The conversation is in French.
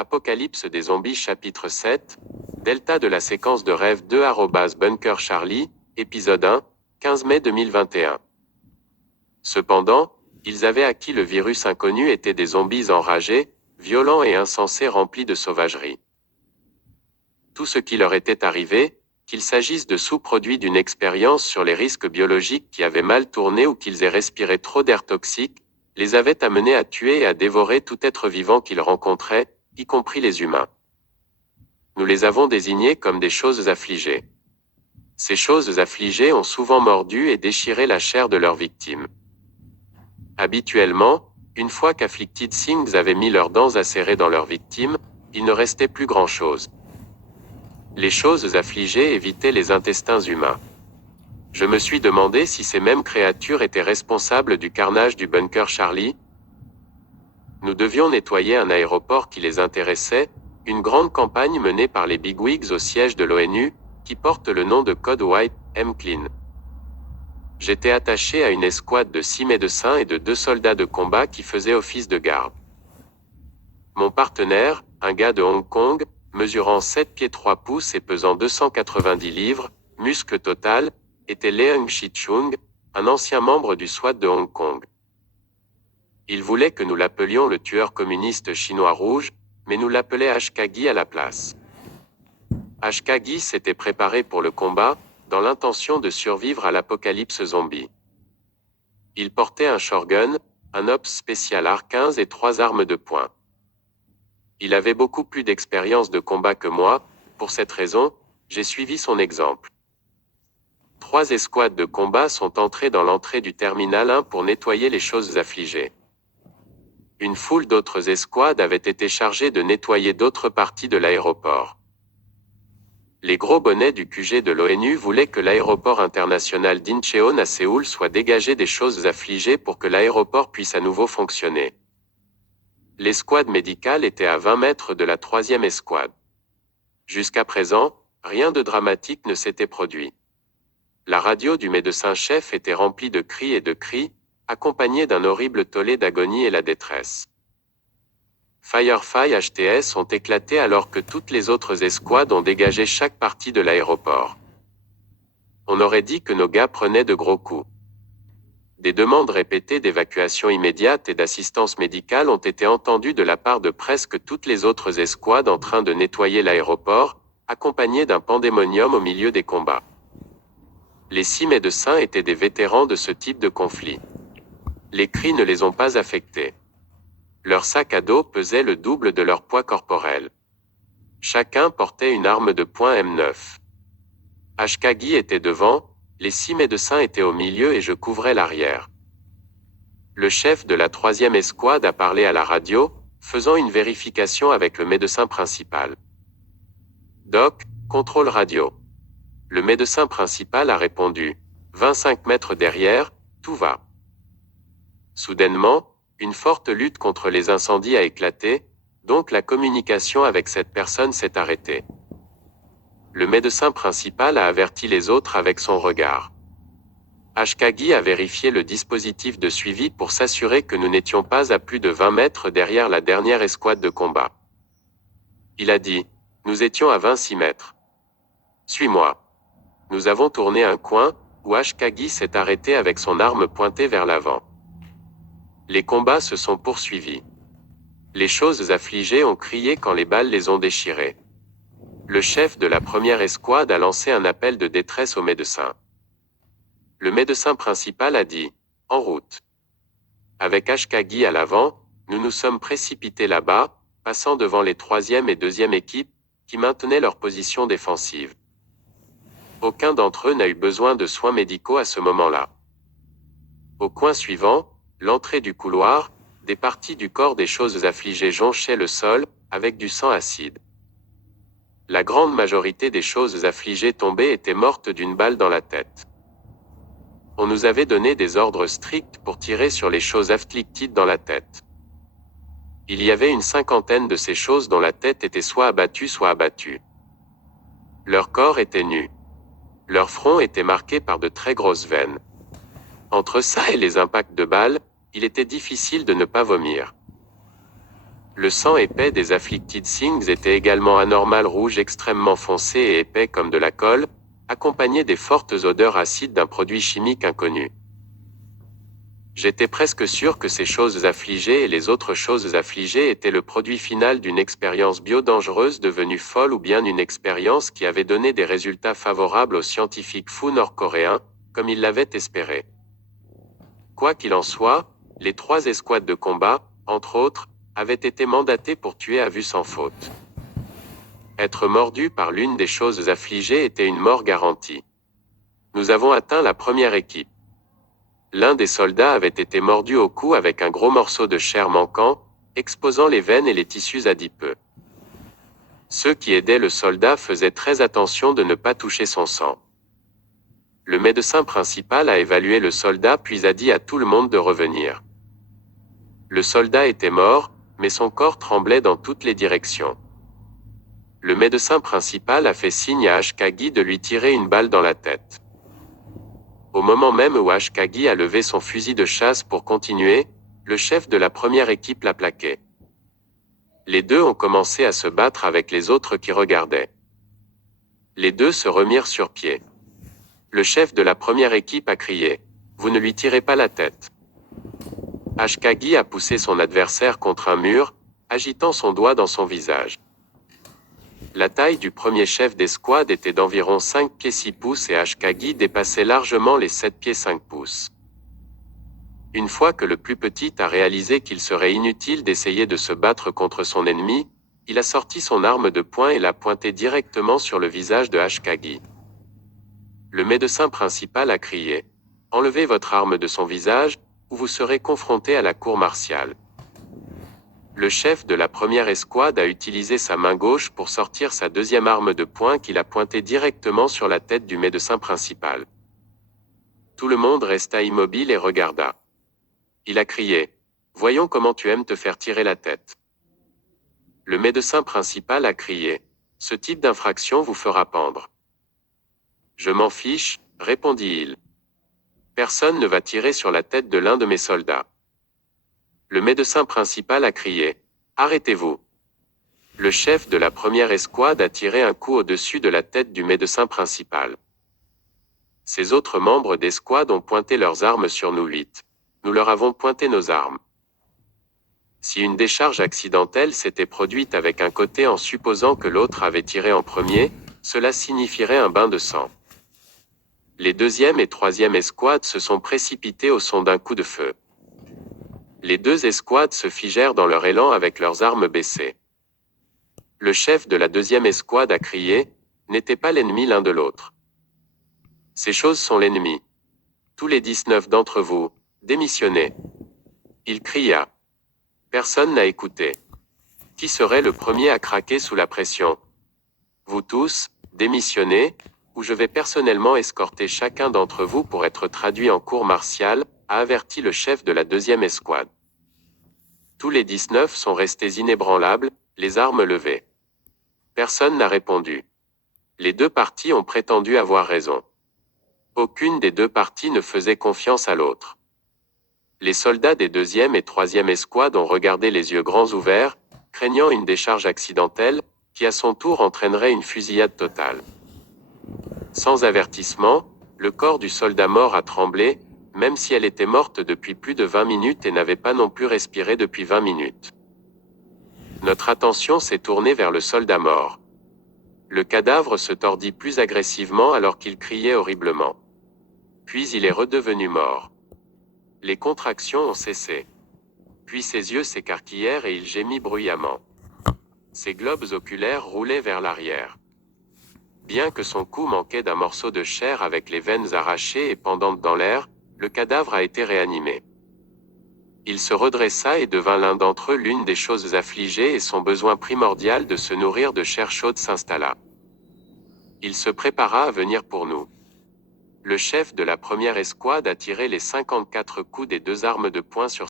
Apocalypse des zombies chapitre 7, Delta de la séquence de rêve 2 Bunker Charlie, épisode 1, 15 mai 2021. Cependant, ils avaient acquis le virus inconnu étaient des zombies enragés, violents et insensés remplis de sauvagerie. Tout ce qui leur était arrivé, qu'il s'agisse de sous-produits d'une expérience sur les risques biologiques qui avaient mal tourné ou qu'ils aient respiré trop d'air toxique, les avait amenés à tuer et à dévorer tout être vivant qu'ils rencontraient, y compris les humains. Nous les avons désignés comme des choses affligées. Ces choses affligées ont souvent mordu et déchiré la chair de leurs victimes. Habituellement, une fois qu'Afflicted Things avaient mis leurs dents acérées dans leurs victimes, il ne restait plus grand-chose. Les choses affligées évitaient les intestins humains. Je me suis demandé si ces mêmes créatures étaient responsables du carnage du bunker Charlie. Nous devions nettoyer un aéroport qui les intéressait, une grande campagne menée par les bigwigs au siège de l'ONU, qui porte le nom de Code White, M-Clean. J'étais attaché à une escouade de 6 médecins et de 2 soldats de combat qui faisaient office de garde. Mon partenaire, un gars de Hong Kong, mesurant 7 pieds 3 pouces et pesant 290 livres, muscle total, était Leung Chi-chung, un ancien membre du SWAT de Hong Kong. Il voulait que nous l'appelions le tueur communiste chinois rouge, mais nous l'appelait Ashkagi à la place. Ashkagi s'était préparé pour le combat, dans l'intention de survivre à l'apocalypse zombie. Il portait un shotgun, un Ops spécial AR-15 et 3 armes de poing. Il avait beaucoup plus d'expérience de combat que moi, pour cette raison, j'ai suivi son exemple. 3 escouades de combat sont entrées dans l'entrée du terminal 1 pour nettoyer les choses affligées. Une foule d'autres escouades avait été chargée de nettoyer d'autres parties de l'aéroport. Les gros bonnets du QG de l'ONU voulaient que l'aéroport international d'Incheon à Séoul soit dégagé des choses affligées pour que l'aéroport puisse à nouveau fonctionner. L'escouade médicale était à 20 mètres de la 3e escouade. Jusqu'à présent, rien de dramatique ne s'était produit. La radio du médecin-chef était remplie de cris et de cris, accompagnée d'un horrible tollé d'agonie et la détresse. Firefly HTS ont éclaté alors que toutes les autres escouades ont dégagé chaque partie de l'aéroport. On aurait dit que nos gars prenaient de gros coups. Des demandes répétées d'évacuation immédiate et d'assistance médicale ont été entendues de la part de presque toutes les autres escouades en train de nettoyer l'aéroport, accompagnées d'un pandémonium au milieu des combats. Les 6 médecins étaient des vétérans de ce type de conflit. Les cris ne les ont pas affectés. Leur sac à dos pesait le double de leur poids corporel. Chacun portait une arme de poing M9. Ashkagi était devant, les 6 médecins étaient au milieu et je couvrais l'arrière. Le chef de la 3e escouade a parlé à la radio, faisant une vérification avec le médecin principal. Doc, contrôle radio. Le médecin principal a répondu, 25 mètres derrière, tout va. Soudainement, une forte lutte contre les incendies a éclaté, donc la communication avec cette personne s'est arrêtée. Le médecin principal a averti les autres avec son regard. Ashkagi a vérifié le dispositif de suivi pour s'assurer que nous n'étions pas à plus de 20 mètres derrière la dernière escouade de combat. Il a dit, nous étions à 26 mètres. Suis-moi. Nous avons tourné un coin, où Ashkagi s'est arrêté avec son arme pointée vers l'avant. Les combats se sont poursuivis. Les choses affligées ont crié quand les balles les ont déchirées. Le chef de la première escouade a lancé un appel de détresse au médecin. Le médecin principal a dit, en route. Avec Ashkagi à l'avant, nous nous sommes précipités là-bas, passant devant les 3e et 2e équipes, qui maintenaient leur position défensive. Aucun d'entre eux n'a eu besoin de soins médicaux à ce moment-là. Au coin suivant, l'entrée du couloir, des parties du corps des choses affligées jonchaient le sol, avec du sang acide. La grande majorité des choses affligées tombées étaient mortes d'une balle dans la tête. On nous avait donné des ordres stricts pour tirer sur les choses afflicted dans la tête. Il y avait une 50aine de ces choses dont la tête était soit abattue soit abattue. Leur corps était nu. Leur front était marqué par de très grosses veines. Entre ça et les impacts de balles, il était difficile de ne pas vomir. Le sang épais des Afflicted Things était également anormal rouge extrêmement foncé et épais comme de la colle, accompagné des fortes odeurs acides d'un produit chimique inconnu. J'étais presque sûr que ces choses affligées et les autres choses affligées étaient le produit final d'une expérience bio-dangereuse devenue folle ou bien une expérience qui avait donné des résultats favorables aux scientifiques fous nord-coréens, comme ils l'avaient espéré. Quoi qu'il en soit, les 3 escouades de combat, entre autres, avaient été mandatés pour tuer à vue sans faute. Être mordu par l'une des choses affligées était une mort garantie. Nous avons atteint la première équipe. L'un des soldats avait été mordu au cou avec un gros morceau de chair manquant, exposant les veines et les tissus adipeux. Ceux qui aidaient le soldat faisaient très attention de ne pas toucher son sang. Le médecin principal a évalué le soldat puis a dit à tout le monde de revenir. Le soldat était mort, mais son corps tremblait dans toutes les directions. Le médecin principal a fait signe à Ashkagi de lui tirer une balle dans la tête. Au moment même où Ashkagi a levé son fusil de chasse pour continuer, le chef de la première équipe l'a plaqué. Les deux ont commencé à se battre avec les autres qui regardaient. Les deux se remirent sur pied. Le chef de la première équipe a crié « Vous ne lui tirez pas la tête ». Ashkagi a poussé son adversaire contre un mur, agitant son doigt dans son visage. La taille du premier chef d'escouade était d'environ 5 pieds 6 pouces et Ashkagi dépassait largement les 7 pieds 5 pouces. Une fois que le plus petit a réalisé qu'il serait inutile d'essayer de se battre contre son ennemi, il a sorti son arme de poing et l'a pointée directement sur le visage de Ashkagi. Le médecin principal a crié « Enlevez votre arme de son visage, ou vous serez confronté à la cour martiale ». Le chef de la première escouade a utilisé sa main gauche pour sortir sa deuxième arme de poing qu'il a pointée directement sur la tête du médecin principal. Tout le monde resta immobile et regarda. Il a crié « Voyons comment tu aimes te faire tirer la tête ». Le médecin principal a crié « Ce type d'infraction vous fera pendre ». « Je m'en fiche », répondit-il. « Personne ne va tirer sur la tête de l'un de mes soldats. » Le médecin principal a crié « Arrêtez-vous ». Le chef de la première escouade a tiré un coup au-dessus de la tête du médecin principal. Ces autres membres d'escouade ont pointé leurs armes sur nous 8. Nous leur avons pointé nos armes. Si une décharge accidentelle s'était produite avec un côté en supposant que l'autre avait tiré en premier, cela signifierait un bain de sang. Les deuxième et troisième escouades se sont précipités au son d'un coup de feu. Les 2 escouades se figèrent dans leur élan avec leurs armes baissées. Le chef de la deuxième escouade a crié « N'était pas l'ennemi l'un de l'autre. Ces choses sont l'ennemi. Tous les 19 d'entre vous, démissionnez. » Il cria. Personne n'a écouté. Qui serait le premier à craquer sous la pression? Vous tous, démissionnez, ou je vais personnellement escorter chacun d'entre vous pour être traduit en cour martiale, a averti le chef de la deuxième escouade. Tous les 19 sont restés inébranlables, les armes levées. Personne n'a répondu. Les 2 parties ont prétendu avoir raison. Aucune des 2 parties ne faisait confiance à l'autre. Les soldats des deuxième et troisième escouades ont regardé les yeux grands ouverts, craignant une décharge accidentelle, qui à son tour entraînerait une fusillade totale. Sans avertissement, le corps du soldat mort a tremblé, même si elle était morte depuis plus de 20 minutes et n'avait pas non plus respiré depuis 20 minutes. Notre attention s'est tournée vers le soldat mort. Le cadavre se tordit plus agressivement alors qu'il criait horriblement. Puis il est redevenu mort. Les contractions ont cessé. Puis ses yeux s'écarquillèrent et il gémit bruyamment. Ses globes oculaires roulaient vers l'arrière. Bien que son cou manquait d'un morceau de chair avec les veines arrachées et pendantes dans l'air, le cadavre a été réanimé. Il se redressa et devint l'un d'entre eux. L'une des choses affligées et son besoin primordial de se nourrir de chair chaude s'installa. Il se prépara à venir pour nous. Le chef de la première escouade a tiré les 54 coups des 2 armes de poing sur